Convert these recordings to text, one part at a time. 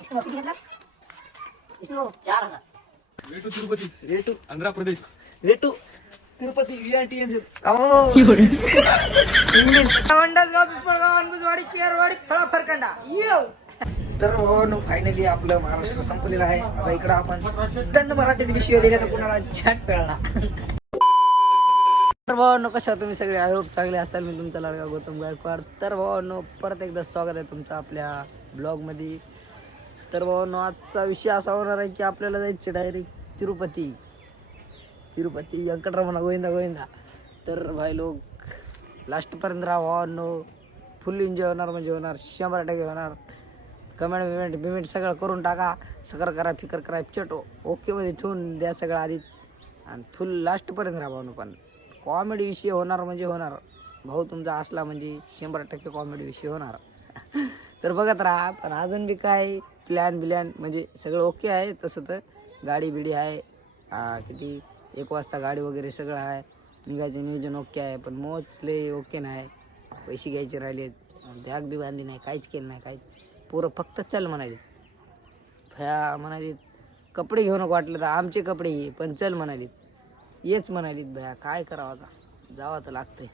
Way to Tirupati, way to Andhra Pradesh, way to Tirupati VRTNZ. English Pimpalgaon अनबुजवाडी केरवाडी फळा फरकंडा येऊ. तर फायनली आपलं महाराष्ट्र संपलेलं आहे. आता इकडं आपण दंड मराठीत विषय दिले तर कुणाला छाट पेळला. तर भावांनो कशा तुम्ही सगळे आय होप चांगले असताल. मी तुमचा लाडका गौतम गायकवाड. तर भावांनो परत एकदा स्वागत आहे तुमचं आपल्या ब्लॉगमध्ये. तर भावांनो आजचा विषय असा होणार आहे की आपल्याला जायचं डायरेक्ट तिरुपती व्यंकटरमण गोविंदा. तर भाई लोक लास्टपर्यंत राहा भावांनो. फुल एन्जॉय होणार म्हणजे होणार, 100% होणार. कमेंट बिमेंट सगळं करून टाका. सकर करा, फिकर करा, चटो ओकेमध्ये ठेवून द्या सगळं आधीच. आणि फुल लास्टपर्यंत राहा भावांनो. पण कॉमेडी विषय होणार म्हणजे होणार. भाऊ तुमचा असला म्हणजे 100% कॉमेडी विषय होणार. तर बघत राहा. पण अजून बी काय प्लॅन म्हणजे सगळं ओके आहे. तसं तर गाडी बिडी आहे. किती 1 वाजता गाडी वगैरे सगळं आहे. निघायचं नियोजन ओके आहे. पण मोजले ओके नाही. पैसे घ्यायचे राहिले. बॅग बी बांधली नाही, काहीच केलं नाही. काहीच पोरं फक्त चल म्हणाले. भया म्हणालीत कपडे घेऊ नको वाटलं तर आमचे कपडे घे, पण चल म्हणालीत. येच म्हणालीत भया. काय करावं आता, जावं तर लागतंय.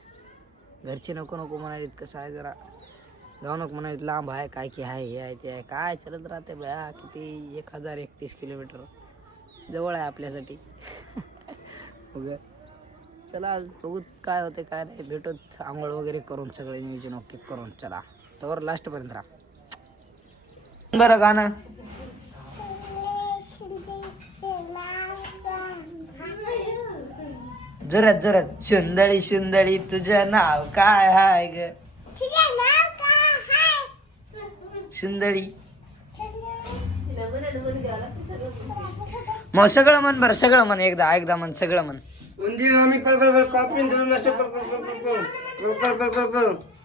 घरचे नको म्हणालीत. कसं आहे जरा जाऊ नको म्हणालीत. लांब आहे काय की आहे, हे आहे ते आहे. काय चालत राहते भया. किती 1031 किलोमीटर जवळ आहे आपल्यासाठी. ओके चला बघू काय होते काय नाही. भेटत आंघोळ वगैरे करून सगळे नियोजन ओके करून चला. तर लास्टपर्यंत राहा. बरं गाणं जरत शुंदळी तुझं नाव काय हाय ग शुंदळी. मग सगळं म्हण बरं, सगळं म्हण एकदा म्हण सगळं म्हण.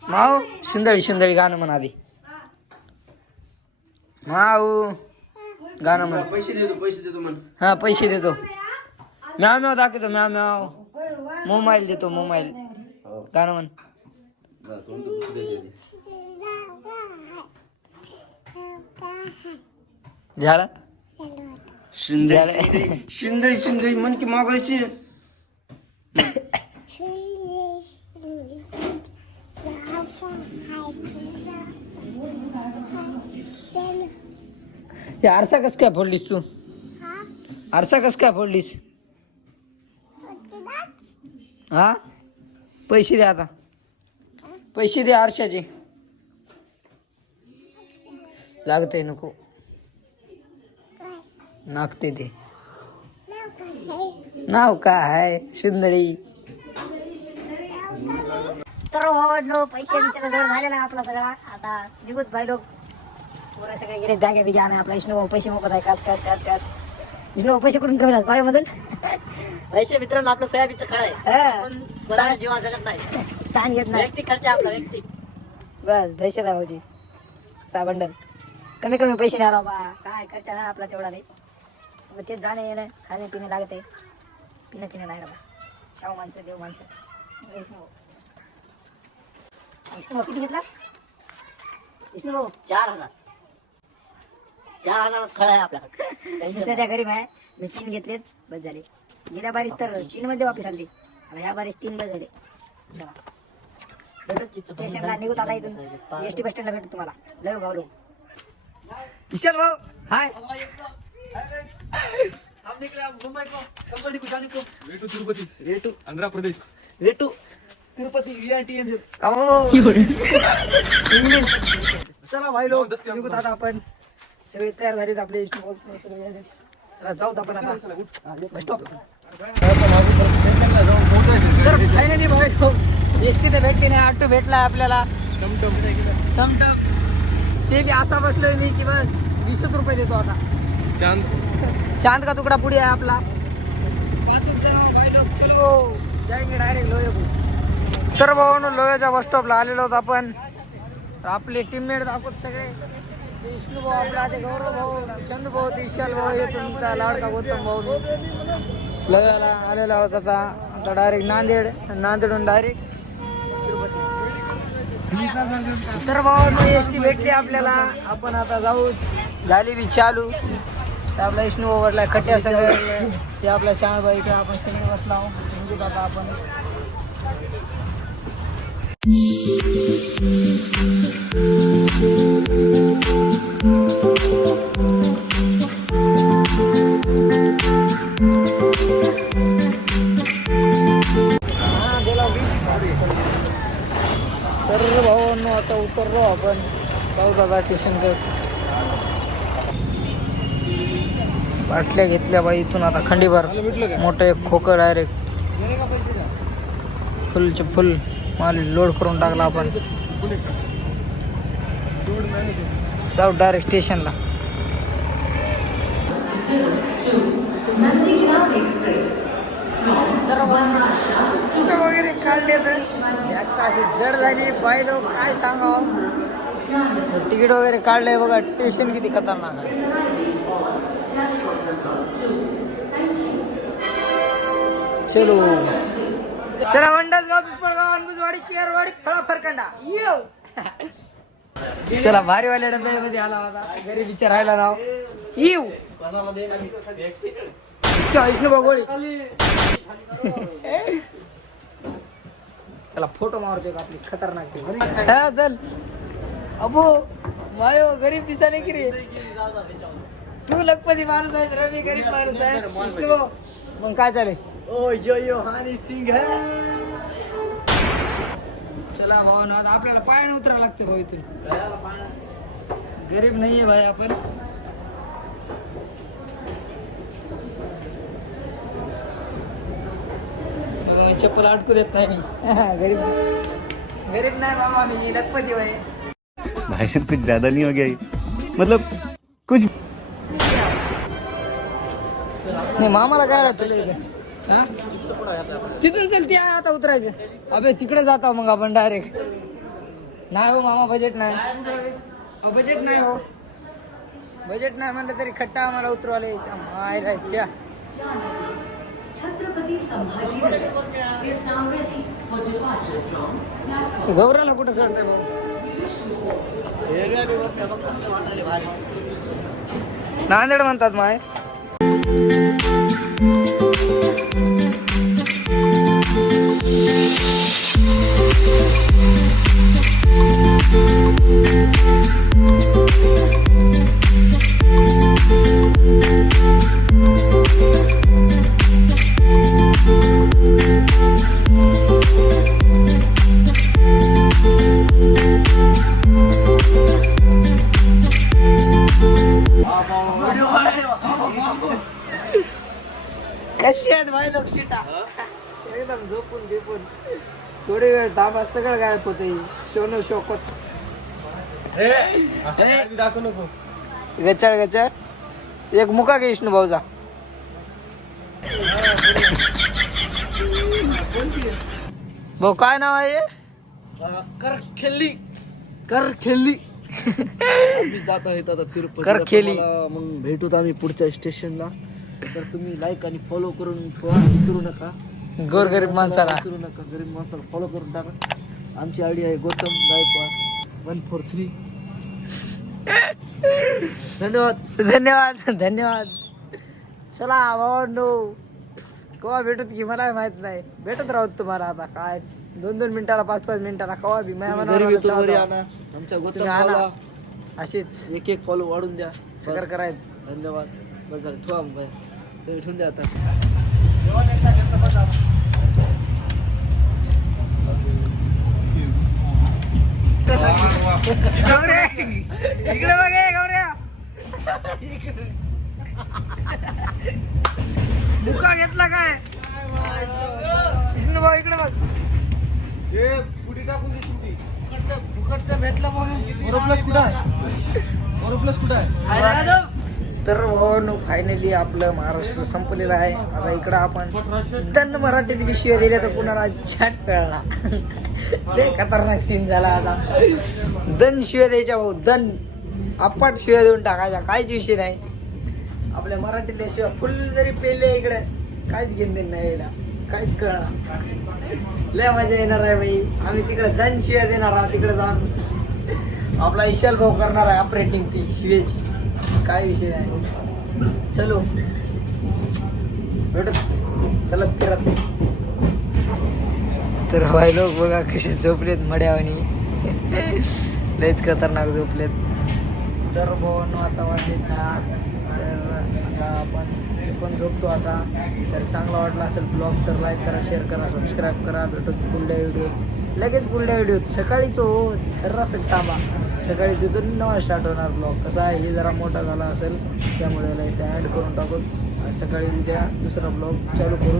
माऊ शुंदळी गाणं म्हण आधी. माऊ गाणं म्हण. पैसे देतो म्हण. हा पैसे देतो. म्याव दाखवतो. म्याव मोबाईल देतो. मोबाईल गाणं म्हण. झाला शिंदे म्हण की मागायची. आरसा कस काय फोडलीस तू? आरसा कस काय फोडलीस? हा पैसे दे आता. पैसे दे आरशाचे. लागते नको नागते ते. नाव काय आहे सुंदरी. तर पैसे झालेला आपला सगळा. आता निघूच भाई लोक पुरे सगळे गेले. बॅगे बिगे आणि आपला विष्णू भाऊ पैसे मोकत आहे. काच विष्णू भाऊ पैसे कुठून कमी बायोमधून पैसे मित्रांनो आपलं सोयाबीनचं खरं आहे. पण बघा जीवा जगत नाही. ताण घेत नाही. व्यक्ती खर्च आपला व्यक्ती. बस दहशत आहे भाऊजी. 6 बंडल कमी पैसे नाही बाबा. काय खर्च नाही आपला तेवढा नाही. मग तेच जाणे येणं खाणे पिणे लागते. पिणे नाही बाबा. शाहू माणसं देव माणसं. विष्णू भाऊ किती घेतलास? विष्णू भाऊ 4,000 खरं आहे आपल्याकडे. सध्या गरीब आहे. मी 3 घेतलेत बस झाले. गेल्या बारीस तर 3 मध्ये वापस आली. आता ह्या बारीस 3 बस झाले. स्टेशनला निघूत आता इथून एसटी बस स्टँडला भेटतो तुम्हाला. लय भाऊ लोक. विशाल भाऊ हाय. हम निकले मुंबई को कंपनी को जाने को. Way to Tirupati, way to Andhra Pradesh, way to Tirupati VRTNZ. English. चला भाई लोक निघूत आता आपण. सगळे तयार झालेत आपले. चला जाऊ आपण आता बस स्टॉप. तर फायनली भाई लोक एसटी तर भेटली नाही. ऑटो भेटला आपल्याला. टमटम ते बी असा बसलोय मी की बस 20 रुपये देतो आता. चांद का तुकडा पुढे आहे आपला. 5 जण भाई लोक चलो जाएंगे डायरेक्ट लोहे को. तर भाऊ लोह्याच्या बस स्टॉपला आलेलो होतो आपण. आपले टीममेट दाखवत सगळे. विष्णू भाऊ आपला, ते गौरव भाऊ, चंदू भाऊ, ते विशाल भाऊ, हे तुमचा लाडका गौतम भाऊ. लोह्याला आलेला होता आता डायरेक्ट नांदेडून डायरेक्ट तिरुपती. तर भाऊ एसटी भेटली आपल्याला. आपण आता जाऊ झाली बी चालू. तर आपला विष्णू ओवरला खट्या सगळं ते आपल्या चांगला इकडे आपण सगळे बसला आहोत. आता आपण तर भावांनो आता उतरलो आपण 14 स्टेशनचं. बाटल्या घेतल्या बाई इथून आता खंडीभर मोठं एक खोकं डायरेक्ट फुलचे फुल माल लोड करून टाकला आपण. जाऊ डायरेक्ट स्टेशनला. तर कुठं वगैरे काढले तर अशी जड झाली बाई लोक काय सांगावं. तिकीट वगैरे काढलंय बघा. स्टेशन किती खतरनाक आहे. चलो चला वंडसगाव पिंपळगाव अनबुजवाडी केरवाडी फळा फरकंडा येऊ. चला भारीवाल्या डब्यामध्ये आला होता घरी विचारायला नाव येऊ. विष्णू बघोळी. चला फोटो मारतोय आपली खतरनाक. हा चल अबो मायो गरीब दिसाले की रे. तू लखपती माणूस आहेस रे मी गरीब माणूस आहे. विष्णू मग काय चालेल. ओ यो यो हानी सिंग है. चला भाऊ ना आता आपल्याला पायाने उतरावं लागते भाऊ इथून. गरीब नाहीये भाई आपण. चप्पल अडकू देत नाही मी. गरीब गरीब नाही बाबा मी लखपती भाई. भाई साहब कुछ ज्यादा नहीं हो गया ये? मतलब कुछ नाही मामाला काय राहतं इथे. हा तिथून चलते आता उतरायचं. अबे तिकडे जाता मग आपण डायरेक्ट. नाही हो मामा बजेट नाही. बजेट नाही हो. बजेट नाही म्हणलं तरी खट्टा आम्हाला उतरवायला यायच्या मायला. गौराला कुठं कळतंय भाऊ. नांदेड म्हणतात माय. कशी आहेत भाई लोक शिटा एकदम झोपून बिपून. थोडी वेळ थांबा सगळं गायब होते. शोनो शो कस दाखवू नको. गचाळ गचाळ एक मुका घे विष्णू भाऊचा. भाऊ काय नाव आहे. करखेली करखेली. आम्ही जात आहेत आता तिरुपती. करखेली. मग भेटूत आम्ही पुढच्या स्टेशनला. तर तुम्ही लाईक आणि फॉलो करून विसरू नका. गोरगरीब माणसाला विसरू नका. गरीब माणसाला फॉलो करून टाका. आमची आयडी आहे गौतम गायकवाड 143. धन्यवाद धन्यवाद धन्यवाद. चला भावांनो केव्हा भेटत की मला माहित नाही. भेटत राहत तुम्हाला आता काय 2-2 मिनिटाला 5-5 मिनिटाला केव्हा बी आमच्या गौतम भाऊला अशीच एक फॉलो वाढून द्या. सगळं करायचं. धन्यवाद. बस झालं. ठेवा मग तुम्ही ठेवून द्या आता. गौऱ्या इकडे बघ गौऱ्या. बुका घेतला काय विष्णू भाऊ इकडे बघ. पुढे टाकून देशील ती. फुकटचं भेटलं म्हणून प्लस कुठं आहे. प्लस कुठं आहे. तर भावांनो फायनली आपलं महाराष्ट्र संपलेलं आहे. आता इकडं आपण दन मराठीत विषय दिले तर कुणाला छाट कळला. ते खतरनाक सीन झाला. आता दन शिव्या द्यायच्या भाऊ. दन अपाट शिव्या देऊन टाकायच्या. काहीच विषय नाही. आपल्या मराठीतल्या शिवाय फुल जरी पेले इकडे काहीच घेणं नाही यायला. काहीच कळणार. लय मजा येणार आहे बाई. आम्ही तिकडे दन शिव्या देणार आहोत. तिकडे जाऊन आपला इशाल भाऊ करणार आहे ऑपरेटिंग ती शिव्याची. काय विषय नाही. चलो भेटत चलत फिरत. तर भाई लोक बघा कसे झोपलेत मड्यावानी. लयच खतरनाक झोपलेत. तर भावांनो आता वाजले 10. तर आता आपण झोपतो आता. तर चांगला वाटला असेल ब्लॉग तर लाईक करा, शेअर करा, सबस्क्राईब करा. भेटत पुढल्या व्हिडिओत, लगेच पुढल्या व्हिडिओत सकाळीच हो. तर असं थांबा, सकाळी तिथून नवा स्टार्ट होणार ब्लॉग. कसा आहे हे जरा मोठा झाला असेल त्यामुळे इथे ॲड करून टाकू आणि सकाळी उद्या दुसरा ब्लॉग चालू करू.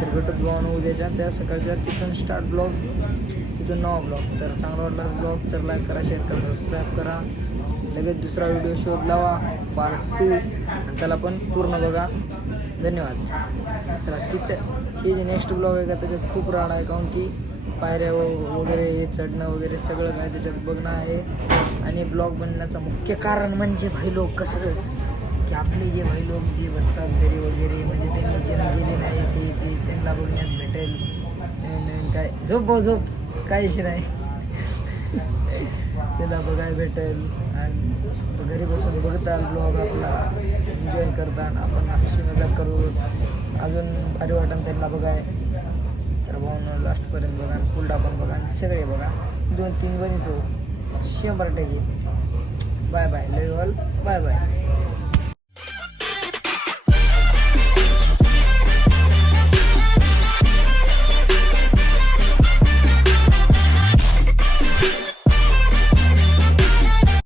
तर भेटत भावांनो उद्याच्या त्या सकाळच्या तिथून स्टार्ट ब्लॉग, तिथून नवा ब्लॉग. तर चांगला वाटला ब्लॉग तर लाईक करा, शेअर करा, सबस्क्राईब करा. लगेच दुसरा व्हिडिओ शोध लावा पार्ट 2 आणि त्याला पण पूर्ण बघा. धन्यवाद. चला तिथं हे जे नेक्स्ट ब्लॉग आहे का त्याच्यात खूप राड आहे, काहून की पायऱ्या वगैरे हे चढणं वगैरे सगळं काय त्याच्यात बघणं आहे. आणि ब्लॉग बनण्याचं मुख्य कारण म्हणजे भाई लोक कसं की आपले जे भाई लोक जे बसतात घरी वगैरे, म्हणजे त्यांनी जे गेले नाही ते त्यांना बघण्यात भेटेल. नवीन काय झोप भाऊ झोप, काय विषय नाही. त्याला बघायला भेटेल आणि घरी बसून बघताल ब्लॉग आपला, एन्जॉय करताना आपण हसी मजाक करू, अजून भारी वाटण त्यांना बघाय. तर भाऊन लास्टपर्यंत बघा, पुलडा पण बघा, सगळे बघा. 2-3 बनितो 100%. बाय बाय लय ऑल, बाय बाय.